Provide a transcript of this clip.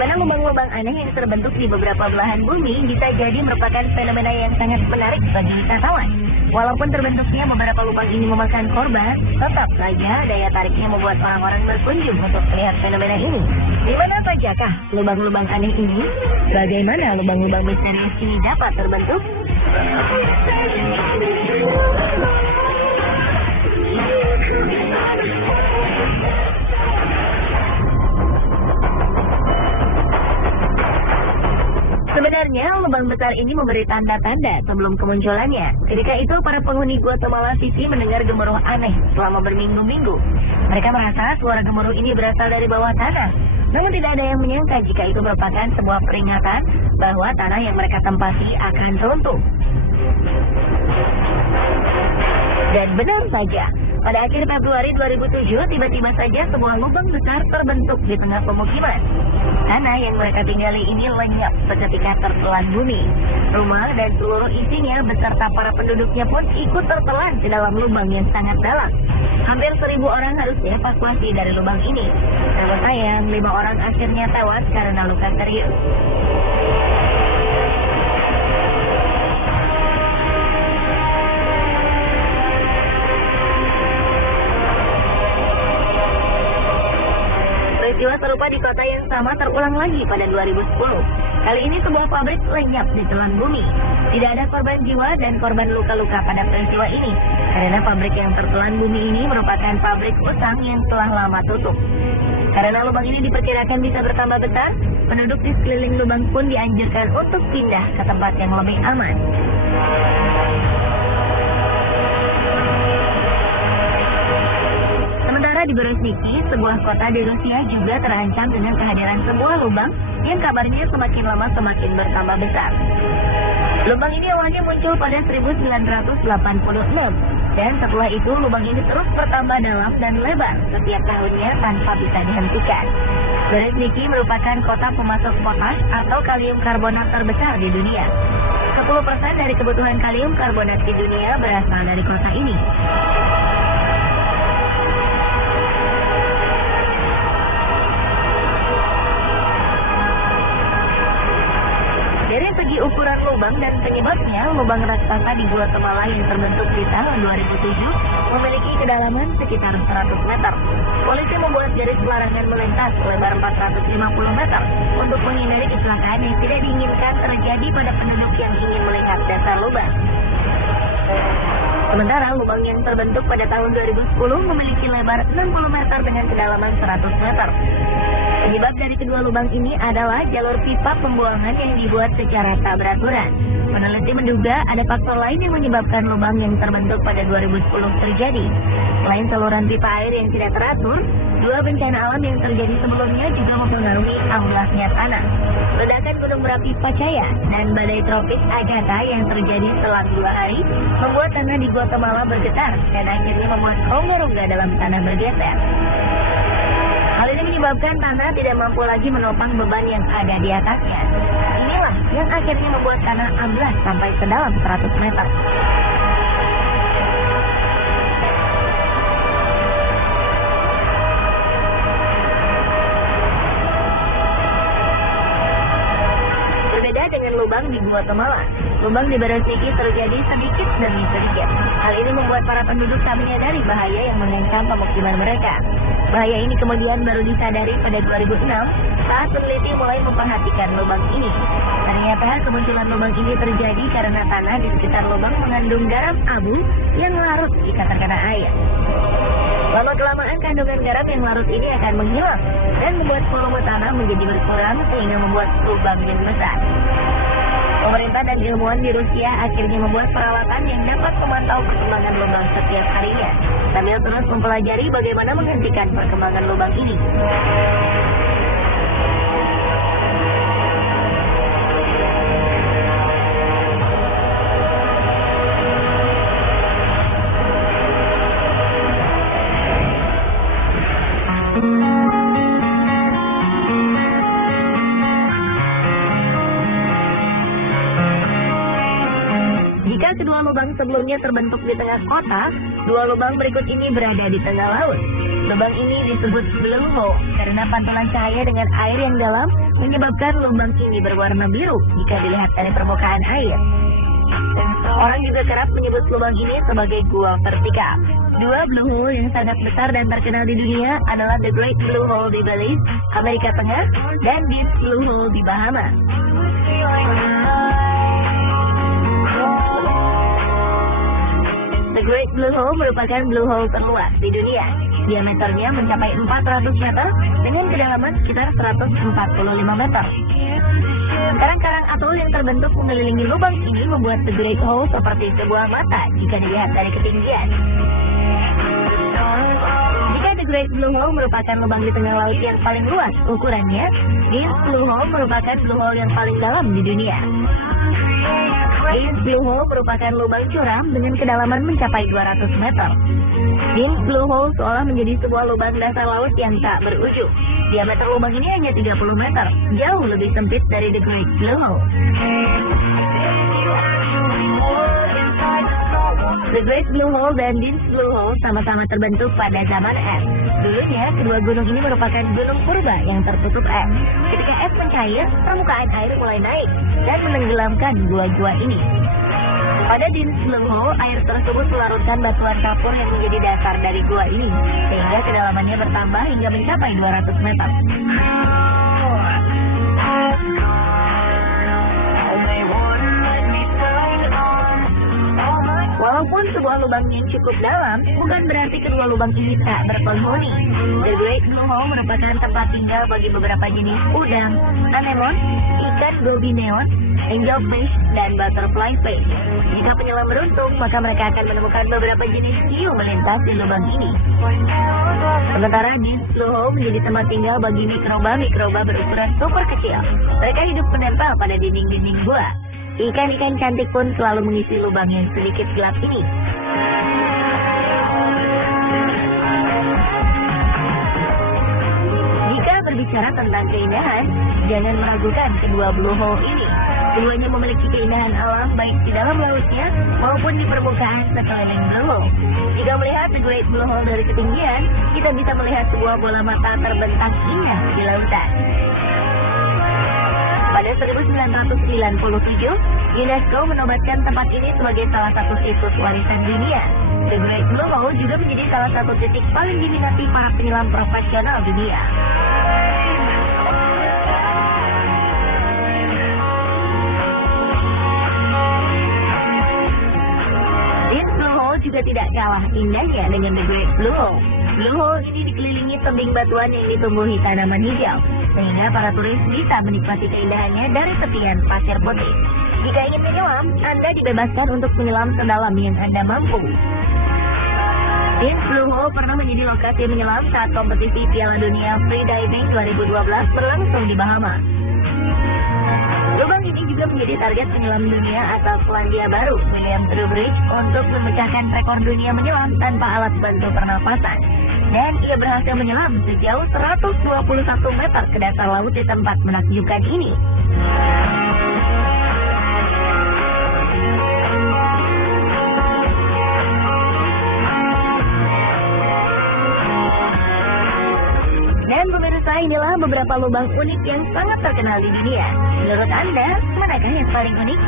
Fenomena lubang-lubang aneh yang terbentuk di beberapa belahan bumi bisa jadi merupakan fenomena yang sangat menarik bagi wisatawan. Walaupun terbentuknya beberapa lubang ini memakan korban, tetap saja daya tariknya membuat orang-orang berkunjung untuk melihat fenomena ini. Di mana sajakah lubang-lubang aneh ini? Bagaimana lubang-lubang misterius ini dapat terbentuk? Sebenarnya, lubang besar ini memberi tanda-tanda sebelum kemunculannya. Ketika itu, para penghuni Guatemala City mendengar gemuruh aneh selama berminggu-minggu. Mereka merasa suara gemuruh ini berasal dari bawah tanah. Namun tidak ada yang menyangka jika itu merupakan sebuah peringatan bahwa tanah yang mereka tempati akan runtuh. Dan benar saja, pada akhir Februari 2007, tiba-tiba saja sebuah lubang besar terbentuk di tengah pemukiman. Tanah yang mereka tinggali ini lenyap seketika tertelan bumi. Rumah dan seluruh isinya beserta para penduduknya pun ikut tertelan ke dalam lubang yang sangat dalam. Hampir 1.000 orang harus dievakuasi dari lubang ini. Namun sayang, 5 orang akhirnya tewas karena luka serius. Peristiwa serupa di kota yang sama terulang lagi pada 2010. Kali ini sebuah pabrik lenyap di telan bumi. Tidak ada korban jiwa dan korban luka-luka pada peristiwa ini, karena pabrik yang tertelan bumi ini merupakan pabrik utang yang telah lama tutup. Karena lubang ini diperkirakan bisa bertambah besar, penduduk di sekeliling lubang pun dianjurkan untuk pindah ke tempat yang lebih aman. Di Berezhniki, sebuah kota di Rusia juga terancam dengan kehadiran sebuah lubang yang kabarnya semakin lama semakin bertambah besar. Lubang ini awalnya muncul pada 1986, dan setelah itu lubang ini terus bertambah dalam dan lebar setiap tahunnya tanpa bisa dihentikan. Berezhniki merupakan kota pemasok potas atau kalium karbonat terbesar di dunia. 10% dari kebutuhan kalium karbonat di dunia berasal dari kota ini. Dari segi ukuran lubang dan penyebabnya, lubang raksasa di Guatemala yang terbentuk di tahun 2007 memiliki kedalaman sekitar 100 meter. Polisi membuat garis pelarangan melintas lebar 450 meter untuk menghindari kecelakaan yang tidak diinginkan terjadi pada penduduk yang ingin melihat dasar lubang. Sementara lubang yang terbentuk pada tahun 2010 memiliki lebar 60 meter dengan kedalaman 100 meter. Penyebab dari kedua lubang ini adalah jalur pipa pembuangan yang dibuat secara tak beraturan. Peneliti menduga ada faktor lain yang menyebabkan lubang yang terbentuk pada 2010 terjadi. Selain saluran pipa air yang tidak teratur, dua bencana alam yang terjadi sebelumnya juga mempengaruhi amblasnya tanah. Ledakan gunung berapi Pacaya dan badai tropis Agatha yang terjadi selang 2 hari membuat tanah di Guatemala bergetar dan akhirnya membuat rongga-rongga dalam tanah bergeser. Hal ini menyebabkan tanah tidak mampu lagi menopang beban yang ada di atasnya. Inilah yang akhirnya membuat tanah amblas sampai sedalam 100 meter. Berbeda dengan lubang di Guatemala, lubang di Berezhniki terjadi sedikit demi sedikit. Hal ini membuat para penduduk tak menyadari bahaya yang mengancam pemukiman mereka. Bahaya ini kemudian baru disadari pada 2006 saat peneliti mulai memperhatikan lubang ini. Ternyata kemunculan lubang ini terjadi karena tanah di sekitar lubang mengandung garam abu yang larut jika terkena air. Lama-kelamaan kandungan garam yang larut ini akan menghilang dan membuat volume tanah menjadi berkurang sehingga membuat lubang yang besar. Pemerintah dan ilmuwan di Rusia akhirnya membuat peralatan yang dapat memantau perkembangan lubang setiap harinya, sambil terus mempelajari bagaimana menghentikan perkembangan lubang ini. Kedua lubang sebelumnya terbentuk di tengah kota, dua lubang berikut ini berada di tengah laut. Lubang ini disebut blue hole karena pantulan cahaya dengan air yang dalam menyebabkan lubang ini berwarna biru jika dilihat dari permukaan air. Orang juga kerap menyebut lubang ini sebagai gua vertikal. Dua blue hole yang sangat besar dan terkenal di dunia adalah The Great Blue Hole di Belize, Amerika Tengah, dan Deep Blue Hole di Bahamas. The Great Blue Hole merupakan blue hole terluas di dunia. Diameternya mencapai 400 meter dengan kedalaman sekitar 145 meter. Karang-karang atol yang terbentuk mengelilingi lubang ini membuat The Great Hole seperti sebuah mata jika dilihat dari ketinggian. Jika The Great Blue Hole merupakan lubang di tengah laut yang paling luas ukurannya, Deep Blue Hole merupakan blue hole yang paling dalam di dunia. Deep Blue Hole merupakan lubang curam dengan kedalaman mencapai 200 meter. Deep Blue Hole seolah menjadi sebuah lubang dasar laut yang tak berujung. Diameter lubang ini hanya 30 meter, jauh lebih sempit dari The Great Blue Hole. The Great Blue Hole dan Deep Blue Hole sama-sama terbentuk pada zaman es. Dulunya, kedua gunung ini merupakan gunung purba yang tertutup es. Ketika es mencair, permukaan air mulai naik dan menenggelamkan gua-gua ini. Pada Deep Blue Hole, air tersebut melarutkan batuan kapur yang menjadi dasar dari gua ini, sehingga kedalamannya bertambah hingga mencapai 200 meter. Walaupun sebuah lubang yang cukup dalam, bukan berarti kedua lubang ini tak berpenghuni. The Great Blue Hole merupakan tempat tinggal bagi beberapa jenis udang, anemon, ikan gobi neon, angelfish, dan butterfly fish. Jika penyelam beruntung, maka mereka akan menemukan beberapa jenis hiu melintas di lubang ini. Sementara Deep Blue Hole menjadi tempat tinggal bagi mikroba-mikroba berukuran super kecil. Mereka hidup menempel pada dinding-dinding gua. Ikan-ikan cantik pun selalu mengisi lubang yang sedikit gelap ini. Jika berbicara tentang keindahan, jangan meragukan kedua blue hole ini. Keduanya memiliki keindahan alam baik di dalam lautnya maupun di permukaan sekeliling blue hole. Jika melihat The Great Blue Hole dari ketinggian, kita bisa melihat sebuah bola mata terbentang indah di lautan. Pada 1997, UNESCO menobatkan tempat ini sebagai salah satu situs warisan dunia. The Great Blue Hole juga menjadi salah satu titik paling diminati para penyelam profesional dunia. Deep Blue Hole juga tidak kalah indahnya dengan The Great Blue Hole. Blue Hole ini dikelilingi tebing batuan yang ditumbuhi tanaman hijau, sehingga para turis bisa menikmati keindahannya dari tepian pasir putih. Jika ingin menyelam, Anda dibebaskan untuk menyelam sedalam yang Anda mampu. Deep Blue Hole pernah menjadi lokasi menyelam saat kompetisi Piala Dunia Free Diving 2012 berlangsung di Bahamas. Lubang ini juga menjadi target penyelam dunia asal Selandia Baru, William Trowbridge, untuk memecahkan rekor dunia menyelam tanpa alat bantu pernapasan. Dan ia berhasil menyelam sejauh 121 meter ke dasar laut di tempat menakjubkan ini. Dan pemirsa, inilah beberapa lubang unik yang sangat terkenal di dunia. Menurut Anda, manakah yang paling unik?